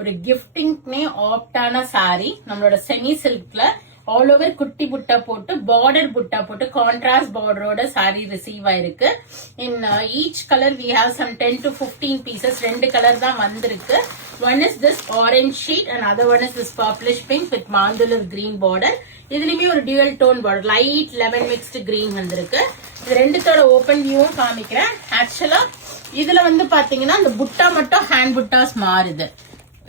ஒரு கிஃப்டிங்னே ஆப்டான saree. நம்மளோட semi சில்க்ல all over குட்டி புட்டா போட்டு பார்டர் புட்டா போட்டு கான்ட்ராஸ்ட் பார்டரோட saree ரிசீவ் ஆயிருக்கு. In each colour we have some 10 to 15 pieces. ரெண்டு கலர் தான் வந்திருக்கு. One is this orange sheet and other one is this purplish pink with mandular green border. இதுலயுமே ஒரு dual tone border, light lemon mixed green வந்திருக்கு. இது ரெண்டுத்தோட open வியூவும் காமிக்கிறேன். ஆக்சுவலா இதுல வந்து பாத்தீங்கன்னா அந்த புட்டா மட்டும் ஹேண்ட் புட்டாஸ் மாறுது.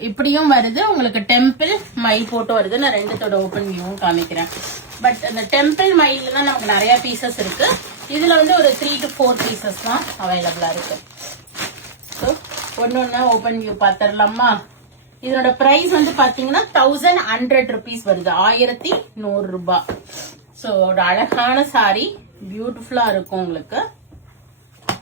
இப்படியும் வருது, உங்களுக்கு டெம்பிள் மயில் போட்டு வருது. நான் ரெண்டுத்தோட ஓபன் வியூவும் காமிக்கிறேன். பட் அந்த டெம்பிள் மயில தான் நமக்கு நிறைய பீசஸ் இருக்கு. இதுல வந்து ஒரு 3 to 4 பீசஸ் தான் அவைலபிளா இருக்கு. ஸோ ஒன்னொன்னா ஓபன் வியூ பாத்திரலாமா. இதோட பிரைஸ் வந்து பாத்தீங்கன்னா 1100 rupees வருது, 1100 ரூபாய். ஸோ ஒரு அழகான சாரி, பியூட்டிஃபுல்லா இருக்கும் உங்களுக்கு.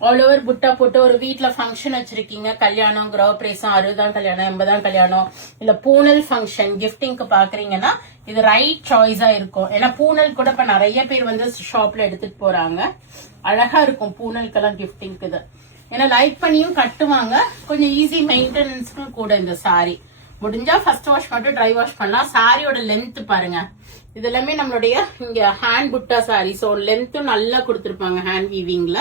ஆல் ஓவர் புட்டா போட்டு ஒரு வீட்டுல ஃபங்க்ஷன் வச்சிருக்கீங்க, கல்யாணம், கிரகப்பிரவேசம், 60ஆம் கல்யாணம், 80ஆம் கல்யாணம், இல்ல பூனல் ஃபங்க்ஷன் கிஃப்டிங்க்கு பாக்குறீங்கன்னா இது ரைட் சாய்ஸா இருக்கும். ஏன்னா பூனல் கூட இப்ப நிறைய பேர் வந்து ஷாப்ல எடுத்துட்டு போறாங்க. அழகா இருக்கும் பூனலுக்கெல்லாம் கிஃப்டிங்க்கு இது. ஏன்னா லைக் பண்ணியும் கட்டுவாங்க, கொஞ்சம் ஈஸி மெயின்டெனன்ஸ்க்கும் கூட இந்த சாரி. முடிஞ்சா ஃபர்ஸ்ட் வாஷ் மட்டும் ட்ரை வாஷ் பண்ணலாம். சாரியோட லென்த் பாருங்க, இது எல்லாமே நம்மளுடைய இங்க ஹேண்ட் புட்டா சாரி. ஸோ லென்த்தும் நல்லா கொடுத்துருப்பாங்க ஹேண்ட் வீவிங்ல.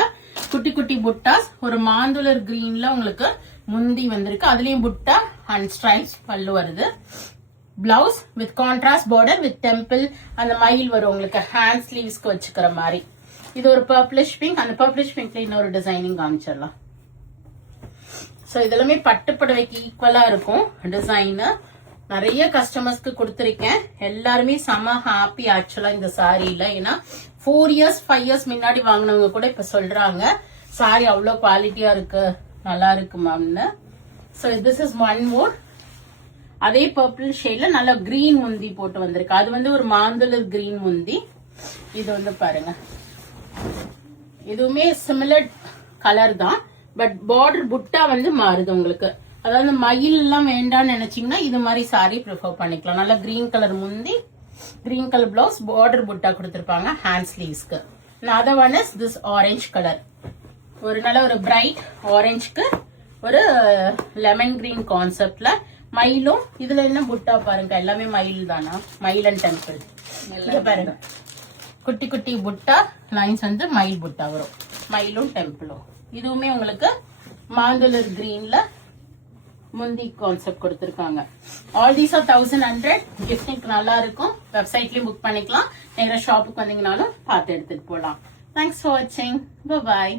குட்டி குட்டி புட்டாஸ், ஒரு மாந்துலர் கிரீன்ல உங்களுக்கு முந்தி வந்திருக்கு, அதுலயும் புட்டா அண்ட் ஸ்ட்ரைப்ஸ் பல்லு வருது. Blouse with contrast border with temple அந்த மயில் வரும் உங்களுக்கு ஹேண்ட் ஸ்லீவ்ஸ்க்கு வச்சுக்கிற மாதிரி. இது ஒரு பர்பிளிஷ் பிங்க், அந்த பர்பிளிஷ் பிங்க்ல இன்னொரு டிசைனிங் காமிச்சிடலாம். ஸோ இதெல்லாமே பட்டு புடவைக்கு ஈக்குவலா இருக்கும் டிசைன். நிறைய கஸ்டமர்ஸ்க்கு கொடுத்துருக்கேன், எல்லாருமே செம ஹாப்பி ஆக்சுவலா இந்த சாரியில. ஏன்னா 4 years 5 years முன்னாடி வாங்கினவங்க கூட இப்ப சொல்றாங்க சாரி அவ்வளோ குவாலிட்டியா இருக்கு, நல்லா இருக்கு மேம்னு. So this is one more. அதே பர்பிள் ஷேட்ல நல்ல கிரீன் முந்தி போட்டு வந்திருக்கு, அது வந்து ஒரு மாந்துளர் கிரீன் முந்தி. இது வந்து பாருங்க, இதுவுமே சிமிலர் கலர் தான், பட் பார்டர் புட்டா வந்து மாறுது உங்களுக்கு. அதாவது மயில் எல்லாம் வேண்டாம்னு நினைச்சீங்கன்னா இது மாதிரி சாரி ப்ரிஃபர் பண்ணிக்கலாம். நல்ல கிரீன் கலர் முந்தி, கிரீன் கலர் பிளவுஸ், பார்டர் புட்டா கொடுத்திருப்பாங்க ஹேண்ட் ஸ்லீவ்ஸ்க்கு. Other one is this orange colour, ஒரு நல்ல ஒரு பிரைட் ஆரஞ்சுக்கு ஒரு லெமன் கிரீன் கான்செப்ட்ல மயிலும். இதுல என்ன புட்டா பாருங்க, எல்லாமே மயில் தானா, மயில் அண்ட் டெம்பிள். இங்க பாருங்க குட்டி குட்டி புட்டா லைன்ஸ் வந்து மயில் புட்டா வரும், மயிலும் டெம்பிளும். இதுவுமே உங்களுக்கு மாந்துலர் கிரீன்ல முந்தி கான்செப்ட் கொடுத்திருக்காங்க. All these are 1100. கிஃப்டிங் நல்லா இருக்கும். வெப்சைட்லயும் புக் பண்ணிக்கலாம், நேரா ஷாப்புக்கு வந்தீங்கனாலும் பார்த்து எடுத்துட்டு போகலாம். தேங்க்ஸ் ஃபார் வாட்சிங். பாய்.